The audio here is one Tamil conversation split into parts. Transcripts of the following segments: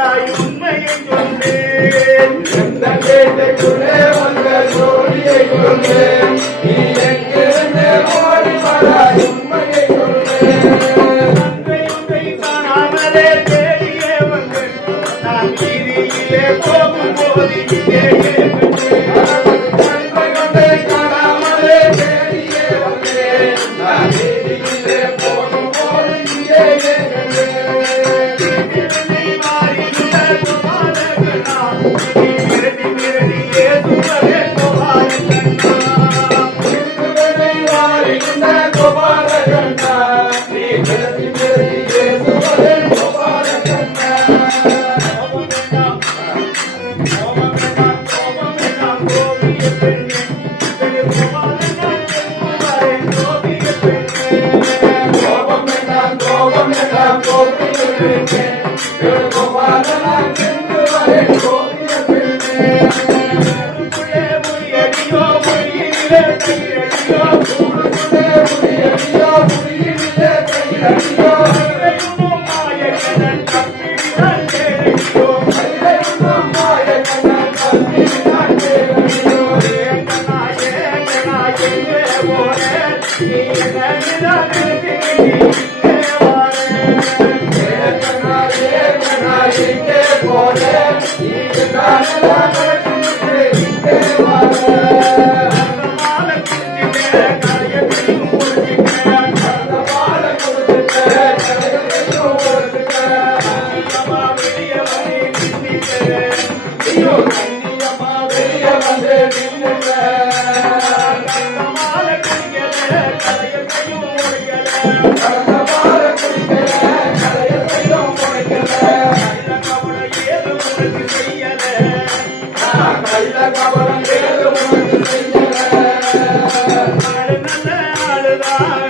தாய் உண்மையை சொல்லேன் எந்த கேட்டைக்குள்ளே வந்த சோழியை கொண்டேன். நீ எங்கிருந்து ஓடி வராய் உண்மையை சொல்லேன் தந்தையுதை காணாமலே தேடியே வந்தேன். நான் வீதியிலே போகும் போது இங்கே கேட்டேன் Good கவலம் வேறு செய்ய நல்ல ஆளுதான்.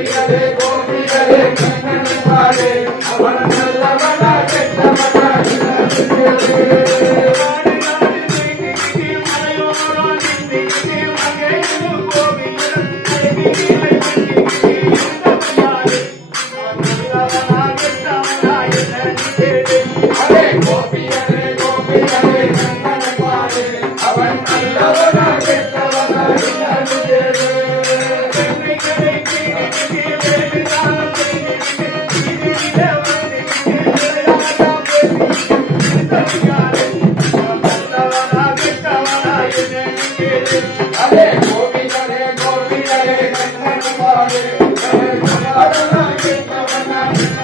गोपी हरे गोपी हरे